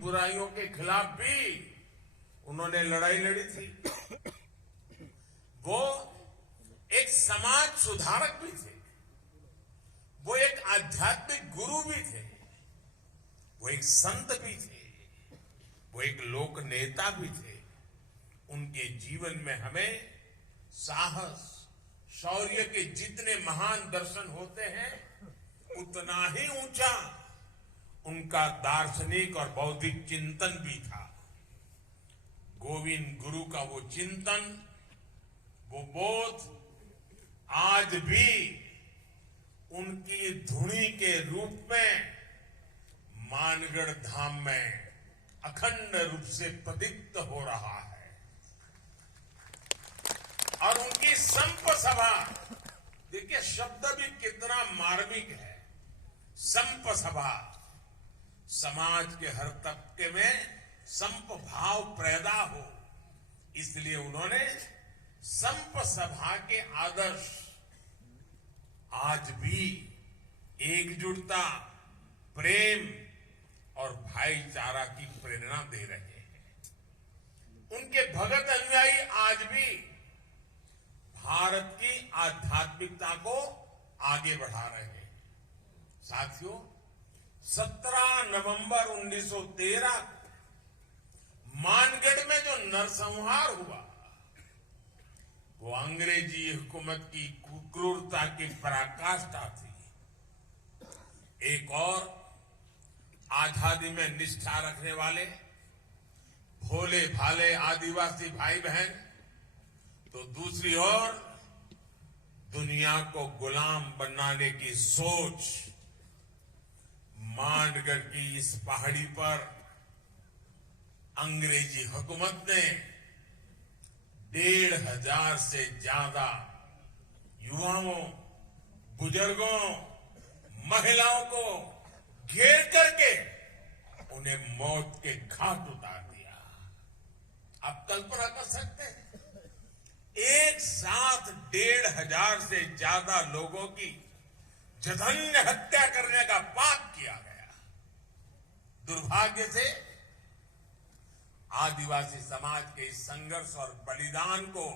बुराइयों के खिलाफ भी उन्होंने लड़ाई लड़ी थी। वो एक समाज सुधारक भी थे, वो एक आध्यात्मिक गुरु भी थे, वो एक संत भी थे, वो एक लोक नेता भी थे। उनके जीवन में हमें साहस, शौर्य के जितने महान दर्शन होते हैं, उतना ही ऊंचा उनका दार्शनिक और बौद्धिक चिंतन भी था। गोविंद गुरु का वो चिंतन, वो बोध आज भी उनकी धुनी के रूप में मानगढ़ धाम में अखंड रूप से प्रदीप्त हो रहा है। और उनकी संप सभा, देखिए शब्द भी कितना मार्मिक है। संप सभा, समाज के हर तबके में संप भाव पैदा हो, इसलिए उन्होंने संप सभा के आदर्श आज भी एकजुटता, प्रेम और भाईचारा की प्रेरणा दे रहे हैं। उनके भगत अनुयायी आज भी भारत की आध्यात्मिकता को आगे बढ़ा रहे हैं। साथियों, 17 नवंबर 1913 मानगढ़ में जो नरसंहार हुआ, वो अंग्रेजी हुकूमत की क्रूरता की पराकाष्ठा थी। एक और आजादी में निष्ठा रखने वाले भोले भाले आदिवासी भाई बहन, तो दूसरी ओर दुनिया को गुलाम बनाने की सोच। मानगढ़ की इस पहाड़ी पर अंग्रेजी हुकूमत ने 1,500 से ज्यादा युवाओं, बुजुर्गों, महिलाओं को घेर करके उन्हें मौत के घाट उतार दिया। आप कल्पना कर सकते हैं, एक साथ 1,500 से ज्यादा लोगों की जघन्य हत्या करने का पाप किया गया। दुर्भाग्य से आदिवासी समाज के इस संघर्ष और बलिदान को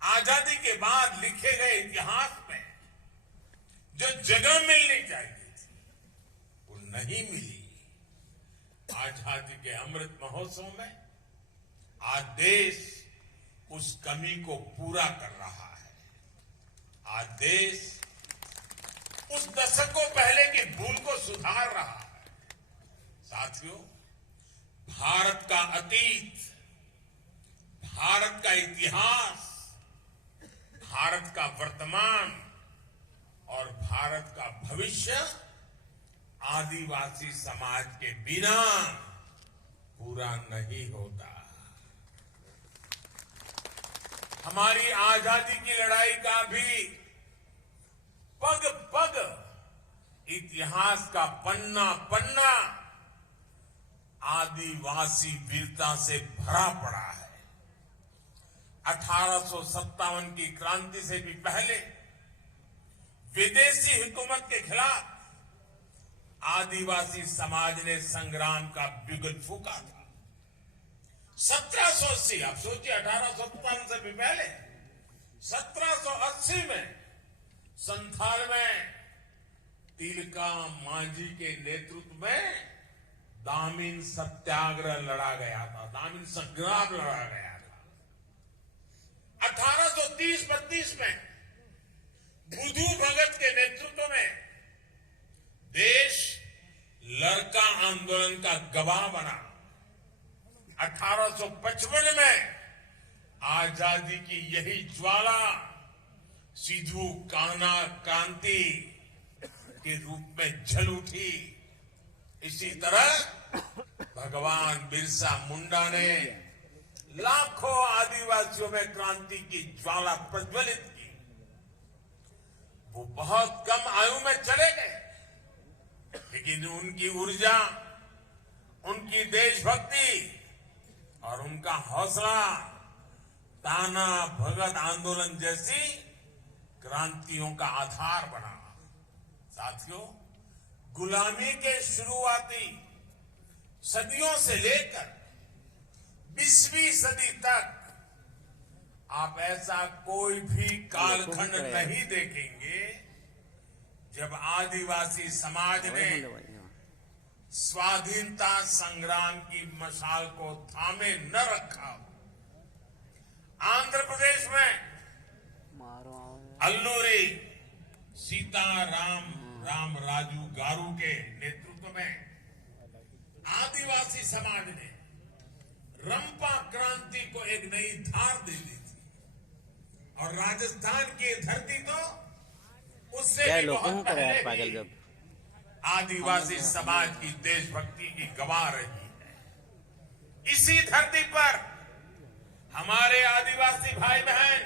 आजादी के बाद लिखे गए इतिहास में जो जगह मिलनी चाहिए थी, वो नहीं मिली। आजादी के अमृत महोत्सव में आज देश उस कमी को पूरा कर रहा है। आज देश उस दशकों पहले की भूल को सुधार रहा है। साथियों, भारत का अतीत, भारत का इतिहास, भारत का वर्तमान और भारत का भविष्य आदिवासी समाज के बिना पूरा नहीं होता। हमारी आजादी की लड़ाई का भी पग पग इतिहास का पन्ना पन्ना आदिवासी वीरता से भरा पड़ा है। 1857 की क्रांति से भी पहले विदेशी हुकूमत के खिलाफ आदिवासी समाज ने संग्राम का बिगुल फूंका था। 1780, आप सोचिए, 1857 से भी पहले 1780 में संथाल में तिलका मांझी के नेतृत्व में दामिन सत्याग्रह लड़ा गया था, दामिन संग्राम लड़ा गया था। 1830-32 में बुधू भगत के नेतृत्व में देश लड़का आंदोलन का गवाह बना। 1855 में आजादी की यही ज्वाला सिद्धू कान्हा क्रांति के रूप में जल उठी। इसी तरह भगवान बिरसा मुंडा ने लाखों आदिवासियों में क्रांति की ज्वाला प्रज्वलित की। वो बहुत कम आयु में चले गए, लेकिन उनकी ऊर्जा, उनकी देशभक्ति और उनका हौसला ताना भगत आंदोलन जैसी क्रांतियों का आधार बना। साथियों, गुलामी के शुरुआती सदियों से लेकर 20वीं सदी तक आप ऐसा कोई भी कालखंड नहीं देखेंगे जब आदिवासी समाज ने स्वाधीनता संग्राम की मशाल को थामे न रखा। आंध्र प्रदेश में अल्लूरी सीताराम राजू गारू के नेतृत्व में आदिवासी समाज ने रंपा क्रांति को एक नई धार दे दी थी और राजस्थान की धरती तो उससे भी बहुत पहले आदिवासी समाज की देशभक्ति की गवाह रही है। इसी धरती पर हमारे आदिवासी भाई बहन